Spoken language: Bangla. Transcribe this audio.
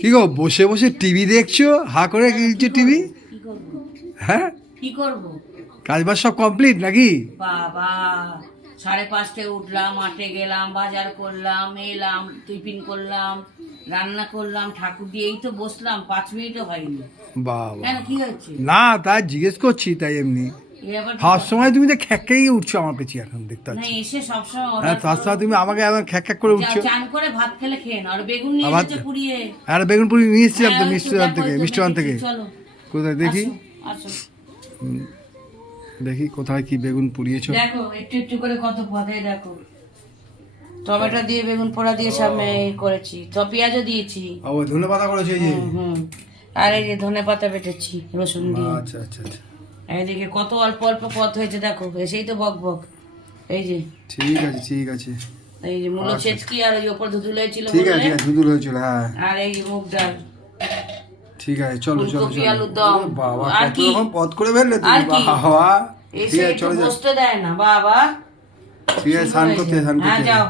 কি গো বসে বসে টিভি দেখছো? হা করে কিছু টিভি? কি করবো? হ্যাঁ, কি করবো? কাজ বাজ সব কমপ্লিট নাকি? বাবা 5:30টায় উঠলাম, মাঠে গেলাম, বাজার করলাম, এলাম, টিফিন করলাম, রান্না করলাম, ঠাকুর দিয়ে এই তো বসলাম, 5 মিনিটও হয়নি। বাবা, কেন, কি হয়েছে? না তাই জিজ্ঞেস করছি, তাই এমনি এই আবার কি খাওয়ার কথা? সময় তুমি তো খ্যাক্যাই উঠছো আমার পেছি এখন দেখতে না, পাচ্ছি। এসে সবসময় হ্যাঁ, order তার করো। সময় তুমি আমাকে এখন খ্যাক করে যাও, উঠছো। চান করে ভাত খেলে খেয়ে নাও। আর বেগুন নিয়ে আবার এসেছে পুড়িয়ে। আর বেগুন পুরি নিয়ে এসেছিলাম তো হ্যাঁ, ওই তো মিষ্টিদান দেখো, থেকে, ওই তো মিষ্টিদান থেকে। দেখেছি, চলো কোথায় দেখি? আসো, আসো। দেখি কোথায় কি বেগুন পুড়িয়েছো। দেখো একটু একটু করে কত পদে দেখো, টমেটো দিয়ে বেগুন পোড়া দিয়ে সামনে করেছি, তো পেঁয়াজও দিয়েছি। ও ধন্যবাদ করেছো এই যে। হুম। আর এই যে ধনে পাতা বেটেছি রসুন দিয়ে। আচ্ছা আচ্ছা আচ্ছা, এইদিকে কত অল্প অল্প পথ হয়েছে দেখো, এসেই তো বক বক। এই যে, ঠিক আছে ঠিক আছে এই যে মূলো ছেচকি, আর ওই ওপর ধুতুল হয়েছিল ঠিক আছে বলে। ঠিক আছে, দুদুল হয়েছিল, হ্যাঁ আর এই যে মুগ ডাল, ঠিক আছে, চলো চলো ফুলকপি, চলো। আলুর দম। ওরে বাবা, আর কত কি? রকম পদ করে ফেললে তুমি, আর কি? বাবা। ঠিক এসে আছে একটু চলো যাও, বসতে দেয় না বাবা। ঠিক আছে, স্নান করতে স্নান হ্যাঁ করতে। যাও।